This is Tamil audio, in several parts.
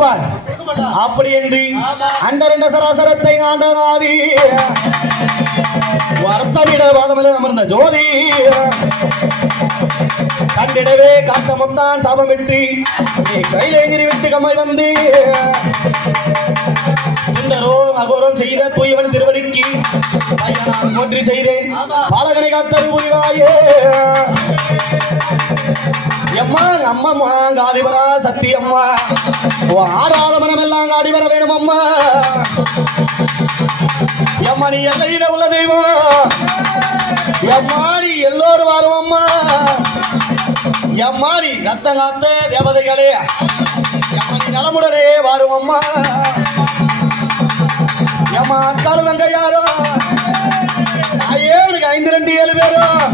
கொடுப்பார். அப்படி என்று அண்டரண்ட சராசரத்தை ஆண்டவாதி வர்த்தமிட வாதமில் அமர்ந்த ஜோதி கண்டிடவே காத்த முத்தான் சாபம் வெற்றி நீ கையிலேங்கிரி விட்டு கம்மல் வந்து அகோரம் செய்த தூயவன் திருவடிக்கு நான் போற்றி செய்தேன் பாலகனை காத்தது புரிவாயே எம்மா அம்மம்மா காதிவரா சக்தி அம்மா ஆறாத மனம் எல்லாம் காடி வர வேணும் அம்மா எம்மா நீ எல்லையில உள்ள தெய்வம் எம்மா நீ எல்லோரும் வரும் அம்மா எம்மா நீ ரத்த காத்த தேவதைகளே எம்மா நீ நலமுடனே வரும் அம்மா எம்மா அக்காலு தங்க யாரோ ஏழுக்கு 5 2 7 பேரும்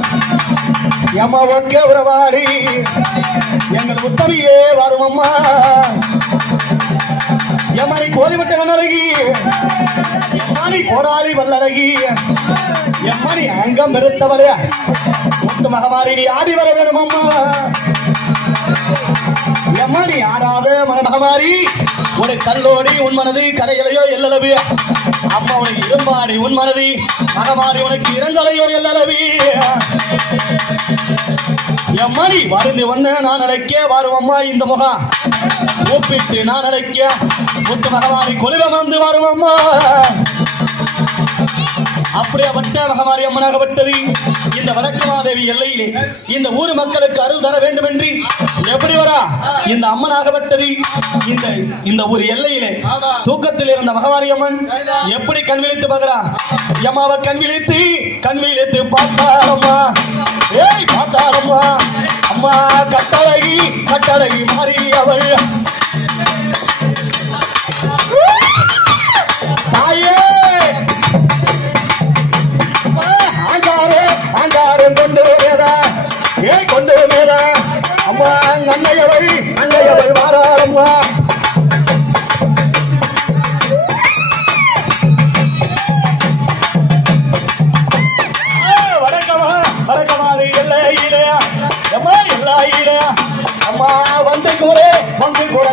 எம்மா ஒக்கே உறவாடி எங்கள் உத்தமியே வரும் அம்மா எம்மாரி கோலிவிட்ட கண்ணழகி எம்மாரி கோடாலி வல்லழகி எம்மாரி அங்கம் பெருத்தவரே முத்து மகமாரி ஆடி வர வேணும் அம்மா எம்மாரி ஆடாத மகமாரி உனக்கு கல்லோடி உன் மனது கரைகளையோ எல்லளவு அம்மா உனக்கு இரும்பாடி உன் மனது மகமாரி உனக்கு இரங்கலையோ எல்லளவு எம்மாரி வருந்து ஒண்ணு நான் அழைக்க வரும் அம்மா இந்த முகம் கூப்பிட்டு நான் அழைக்க முத்து மகமாரி கொலிவம் வந்து வரும் அம்மா அப்படியே வட்ட மகமாரி அம்மனாகப்பட்டது இந்த வடக்குமாதேவி எல்லையிலே இந்த ஊர் மக்களுக்கு அருள் தர வேண்டும் என்று எப்படி வரா இந்த அம்மனாகப்பட்டது இந்த ஊர் எல்லையிலே தூக்கத்தில் இருந்த மகமாரி அம்மன் எப்படி கண் விழித்து பார்க்கிறா எம்மாவை கண் விழித்து பார்த்தாரம்மா ஏய் பார்த்தாரம்மா அம்மா கட்டழகி மாறி அவள் தாயே கொண்டு மேதா அம்மா அன்னையவள் வாராரம்மா வடக்கமாது எல்லையிலே அம்மா எல்லையிலே அம்மா வந்து கூட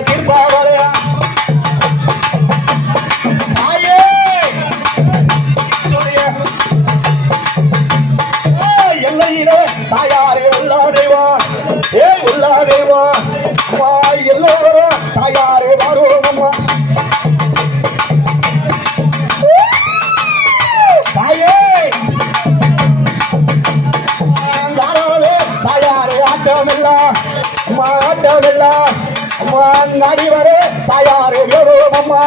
தீர்ப்பாவலையா தாயாரே உள்ளாதேவா ஏ உள்ளாதேவா அம்மா எல்லோரும் தாயாரே வரும் அம்மா தாயே தாயாரே ஆட்டமில்லா அம்மா ஆட்டமில்லா அம்மா நடி வர தாயாரே வரும் அம்மா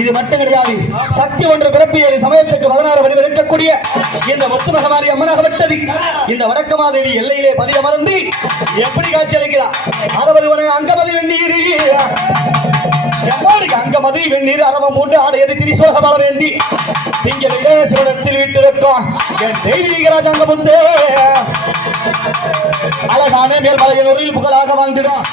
இது மட்டும் கிடையாது சக்தி ஒன்று பிறப்பிய சமயத்துக்கு 16 வடிவம் இருக்கக்கூடிய இந்த முத்து மகமாரி அம்மனாகப்பட்டது இந்த வடக்குமாதேவி எல்லையிலே பதியமர்ந்து எப்படி காட்சி அளிக்கிறார் அதாவது அங்கமதி வெந்நீர் எம்மாடிக்கு அங்கமதி வெந்நீர் அரவம் மூன்று ஆடையது திரிசோகபால வேண்டி திங்களிலே சிவனத்தில் வீட்டிருக்கும் என் தெய்வீக ராஜாங்கமுத்தே அழகான மேல்மலையனூரில் புகழாக வாழ்ந்திடும்